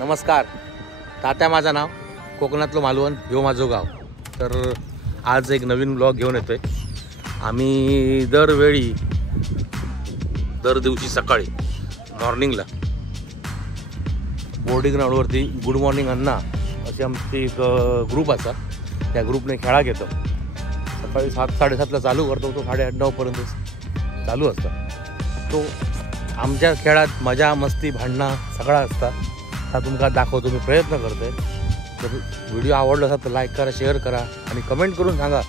नमस्कार. तात्या माझं नाव, कोकणातलं मालवण, ह्यो माझं गाव. तर आज एक नवीन ब्लॉग घेऊन येतोय. आम्ही दर दिवशी सकाळी मॉर्निंगला बोर्डिंग ग्राउंडवरती गुड मॉर्निंग अण्णा अशी आमची एक ग्रुप असा, त्या ग्रुपने खेळा घेतो. सकाळी 7-7:30ला चालू करतो, तो 8:30-9पर्यंत चालू असतं. तो आमच्या खेळात मजा मस्ती भांडणं सगळा असता. हा तुमका दाखवतो, मी प्रयत्न करतोय. तर व्हिडिओ आवडला असेल तर लाईक करा, शेअर करा आणि कमेंट करून सांगा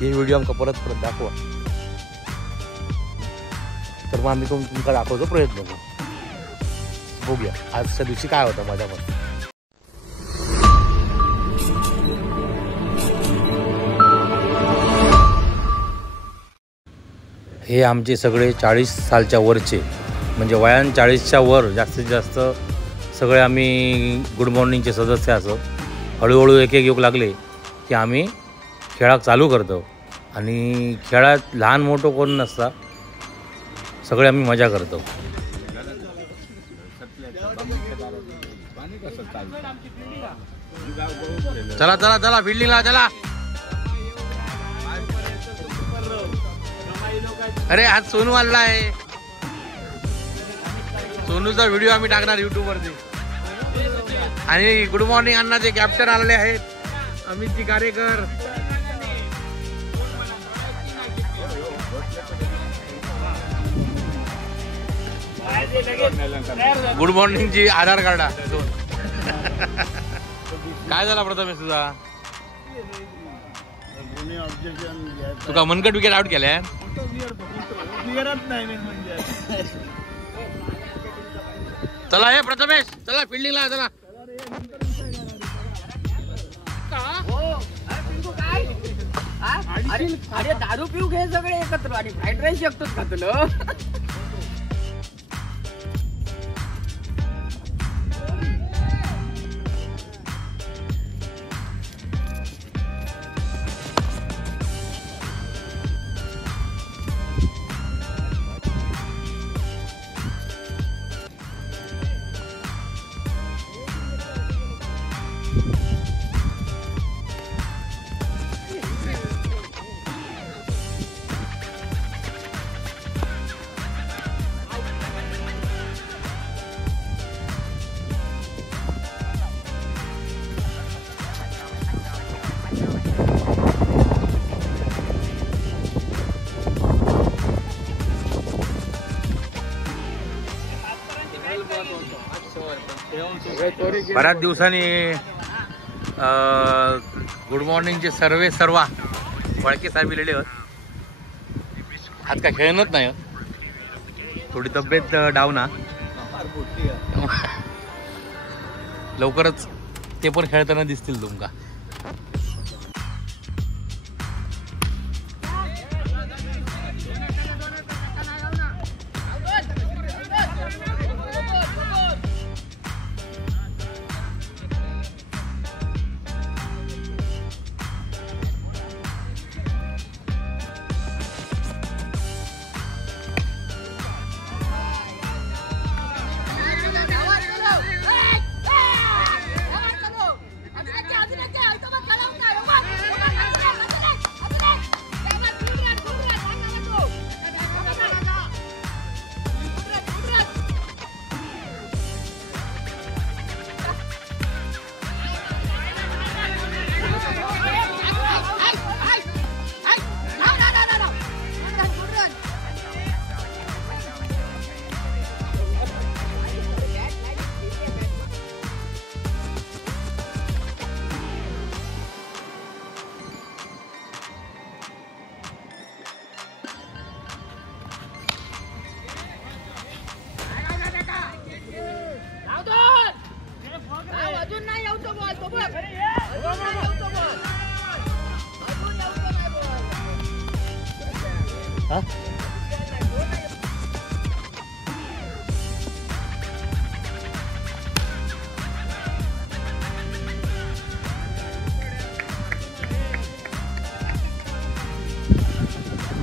हे व्हिडिओ आमका परत दाखवा. तर मग आम्ही तुमका दाखवतो, प्रयत्न करू. बघूया आजच्या दिवशी काय होतं माझ्यामध्ये. हे आमचे सगळे 40 सालच्या वरचे, म्हणजे वयान 40च्या वर जास्तीत जास्त सगळे आम्ही गुड मॉर्निंगचे सदस्य असो. हळूहळू एक योग लागले की आम्ही खेळाक चालू करतो. आणि खेळात लहान मोठं कोण नसता, सगळे आम्ही मजा करतो. चला चला चला फिल्डिंगला चला. अरे आज सोनू आला आहे. सोनूचा व्हिडिओ आम्ही टाकणार यूट्यूबवरती. आणि गुड मॉर्निंग अण्णाचे कॅप्टन आलेले आहेत, अमित कारेकर. गुड मॉर्निंगची आधार कार्ड. काय झाला प्रथमेश तुझा? तुका मनकट विकेट आउट केल्या. चला हे प्रथमेश, चला फिल्डिंगला चला. अरे दारू पिऊ घे सगळे एकत्र आणि फ्राईड राईस एकटंच खातलं. बऱ्याच दिवसांनी गुड मॉर्निंगचे सर्वा वळके साहेब लिहिले आहेत. आज काय खेळणच नाही, थोडी तब्येत डाऊन ना. लवकरच ते पण खेळताना दिसतील तुमका.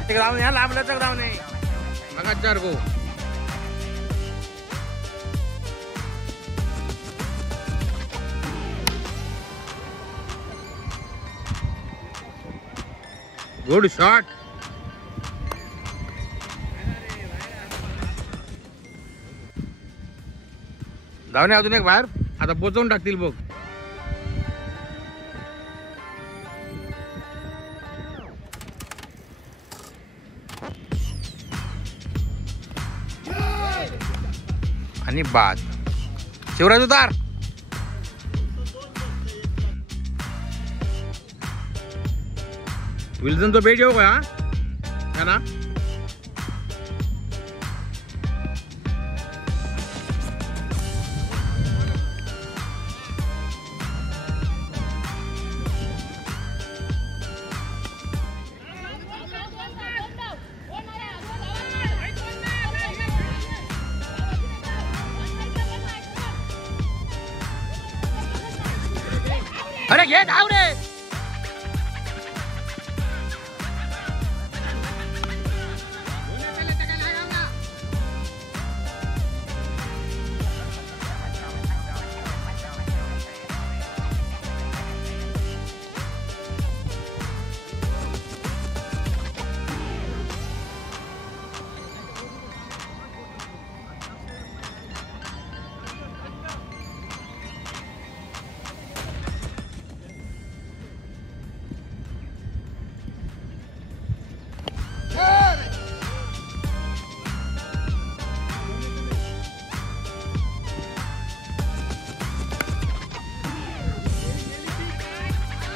ग्राउंड यहाँ लाभल्याचा ग्राउंड आहे. मग 4 गो गुड शॉट. धावणे अजून एक बाहेर. आता पोचवून टाकतील बघ. आणि बाद. शिवराज उतार. विल्सन तो बेट येऊ का हा ना. अरे घे धाव रे.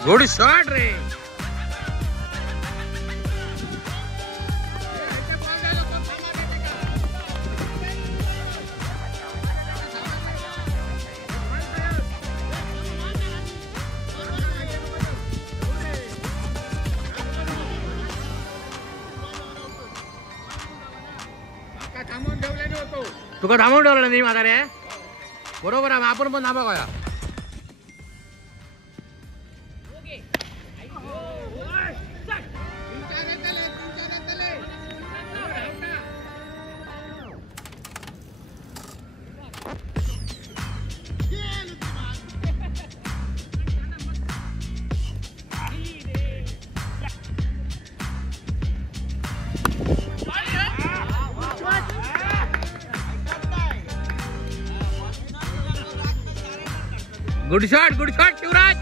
गुड शॉट रे. तुका थांबवून ठेवलं नाही माझा रे. बरोबर आहे. आपण पण थांबा का. Good shot Shivraj.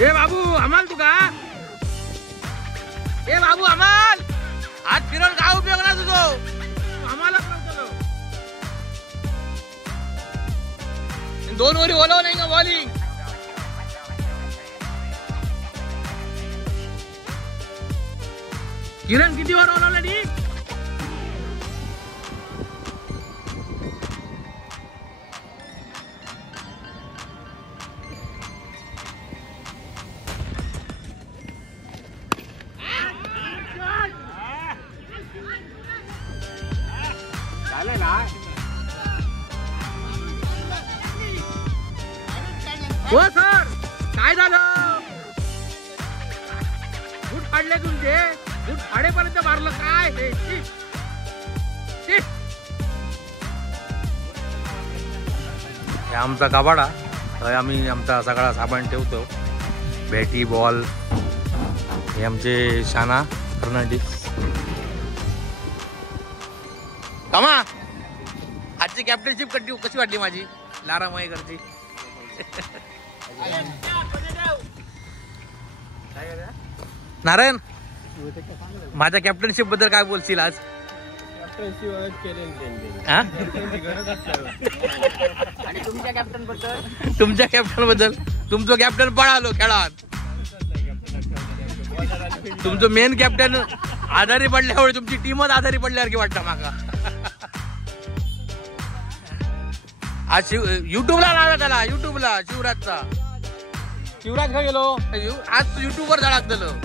ए बाबू अमाल तुका. ए बाबू अमाल आज फिरून काय उपयोग ना तुझो. आम्हाला दोन ओव्हरी बोलव नाही का बॉलिंग. किरण किती ओव्हर बोलवला नी. हो सर काय झालं. बूट फाडले तुमचे. बूट फाडेपर्यंत मारलं काय हे. आमचा कबाडा. आम्ही आमचा सगळा साबण ठेवतो. बॅटी बॉल. हे आमचे शाना फर्नांडिस. कमा आजची कॅप्टनशिप कशी वाटली माझी. लारा मयेकरची. नारायण माझ्या कॅप्टनशिप बद्दल काय बोलशील आज. तुमच्या कॅप्टन बद्दल. तुमचं कॅप्टन पळालो खेळात. तुमचं मेन कॅप्टन आजारी पडल्यावर तुमची टीमच आजारी पडल्यासारखी वाटतं माका. आज युट्यूबला लावला त्याला. युट्यूबला शिवराजचा. शिवराज का गेलो आज तू युट्यूबवर झाडाकलं.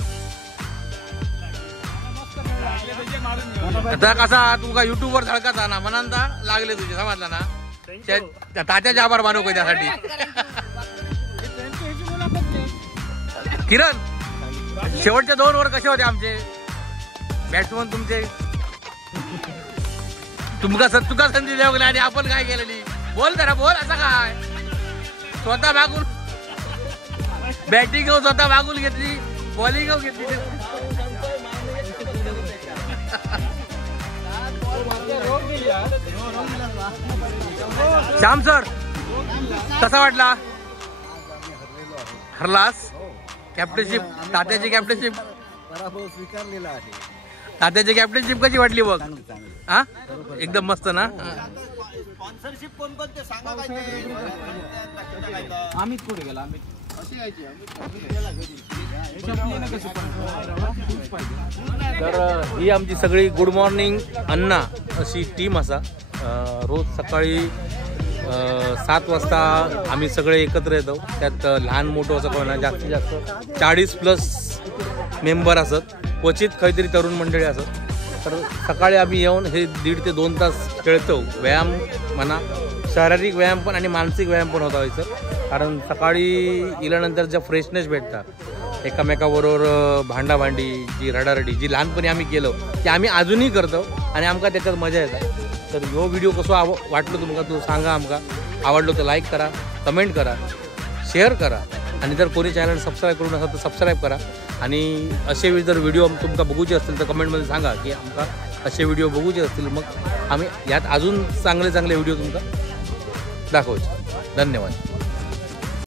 आता कसा तू का युट्यूबवर झळकाचा ना मनांता लागले तुझे. समजला ना. तात्याचे आभार मानू का त्यासाठी. किरण, शेवटचे 2 ओव्हर कसे होते आमचे बॅट्समन तुमचे? तुका संधी देऊ आणि आपण काय केलेली? बोल जरा बोल. असं काय स्वतः मागून बॅटिंग स्वतः मागून घेतली, बॉलिंग घेतली. श्याम सर कसा वाटला? हरलास? कॅप्टनशिप, तात्याची कॅप्टनशिप पराभव स्वीकारलेला आहे. तात्याची कॅप्टनशिप कशी वाटली बघ? हा एकदम मस्त ना. स्पॉन्सरशिप कोणते सांगा काय? आम्हीच कुठे गेला? तर ही आमची सगळी गुड मॉर्निंग अण्णा अशी टीम असा. रोज सकाळी 7 वाजता आम्ही सगळे एकत्र येतो. त्यात लहान मोठं असं कोणा जास्तीत जास्त 40+ मेंबर असत, क्वचित काहीतरी तरुण मंडळी असत. तर सकाळी आम्ही येऊन हे 1.5 ते 2 तास खेळतो. व्यायाम म्हणा, शारीरिक व्यायाम पण आणि मानसिक व्यायाम पण होता व्हायचं. कारण सकाळी गेल्यानंतर ज्या फ्रेशनेस भेटतात, एकामेकाबरोबर भांडाभांडी, जी रडारडी जी लहानपणी आम्ही केलो ते आम्ही अजूनही करतो आणि आमका त्याच्यात मजा येतात. तर ह्यो व्हिडिओ कसो वाटलो तुमका तो सांगा. आमका आवडलो तर लाईक करा, कमेंट करा, शेअर करा आणि जर कोणी चॅनल सबस्क्राईब करून असेल तर सबस्क्राईब करा. आणि असे जर व्हिडिओ तुमका बघूचे असतील तर कमेंटमध्ये सांगा की आमका असे व्हिडिओ बघूचे असतील, मग आम्ही यात अजून चांगले व्हिडिओ तुमका दाखवू. धन्यवाद.